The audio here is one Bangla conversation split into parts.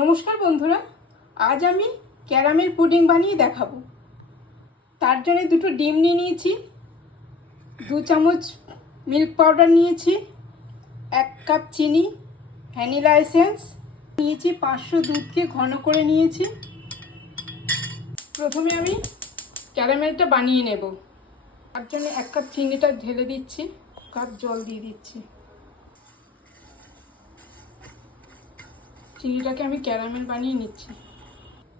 নমস্কার বন্ধুরা, আজ আমি ক্যারামেল পুডিং বানিয়ে দেখাবো। তার জন্য দুটো ডিম নিয়ে নিয়েছি, 2 চামচ মিল্ক পাউডার নিয়েছি, 1 কাপ চিনি, ভ্যানিলা এসেন্স নিয়েছি, 500 দুধকে ঘন করে নিয়েছি। প্রথমে আমি ক্যারামেলটা বানিয়ে নেব। তার জন্য 1 কাপ চিনিটা ঢেলে দিচ্ছি, কাপ জল দিয়ে দিচ্ছি। চিনিটাকে আমি ক্যারামেল বানিয়ে নিচ্ছি।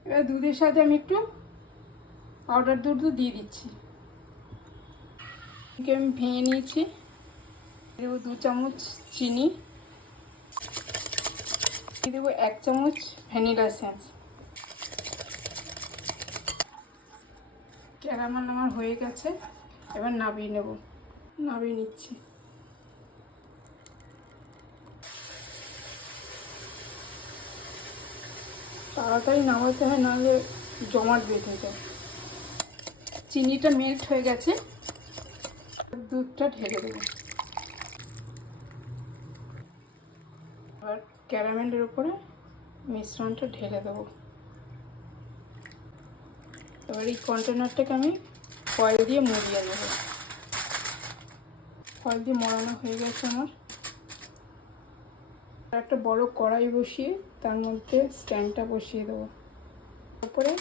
এবার দুধের সাথে আমি একটু পাউডার দুধও দিয়ে দিচ্ছি। আমি ভেঙে নিয়েছি। দেবো 2 চামচ চিনি, দেবো 1 চামচ ভ্যানিলা এসেন্স। ক্যারামেল আমার হয়ে গেছে, এবার নামিয়ে নেব। নামিয়ে নিচ্ছি। তাড়াতাড়ি নামাতে হয়, নাহলে জমাট বেঁধে যায়। চিনিটা মেল্ট হয়ে গেছে, দুধটা ঢেলে দেবো। আর ক্যারামেলের উপরে মিশ্রণটা ঢেলে দেবো। এবার এই কন্টেনারটাকে আমি ফয়েল দিয়ে মুড়িয়ে নেব। ফয়েল দিয়ে মোড়ানো হয়ে গেছে আমার। একটা বড় কড়াই বসিয়ে তার মধ্যে স্ট্যান্ডটা বসিয়ে দেবো। তারপরে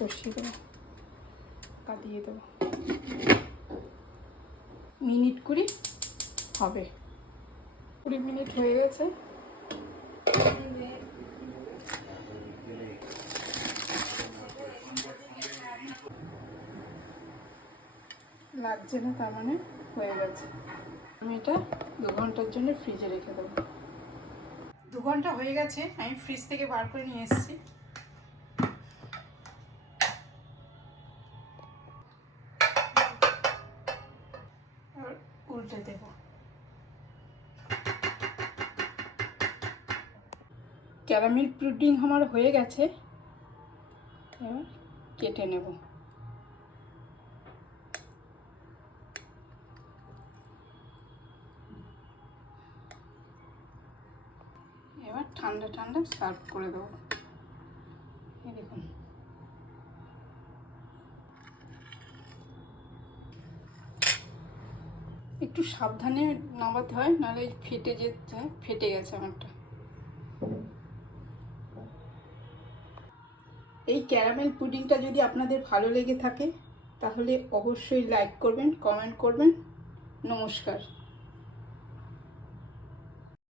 বসিয়ে দেবো, দিয়ে দেবো। মিনিট 20 হবে। 20 মিনিট হয়ে গেছে। লাগছে না, তার মানে হয়ে গেছে। আমি এটা 2 ঘন্টার জন্য ফ্রিজে রেখে দেবো। 2 ঘন্টা হয়ে গেছে, আমি ফ্রিজ থেকে বার করে নিয়ে এসেছি। আর উল্টে দেব। ক্যারামেল পুডিং আমার হয়ে গেছে, এবার কেটে নেব। এবার ঠান্ডা ঠান্ডা সার্ভ করে দেবো। এই দেখুন, একটু সাবধানে নামাতে হয়, নাহলে ফেটে গেছে আমারটা। এই ক্যারামেল পুডিংটা যদি আপনাদের ভালো লেগে থাকে তাহলে অবশ্যই লাইক করবেন, কমেন্ট করবেন। নমস্কার।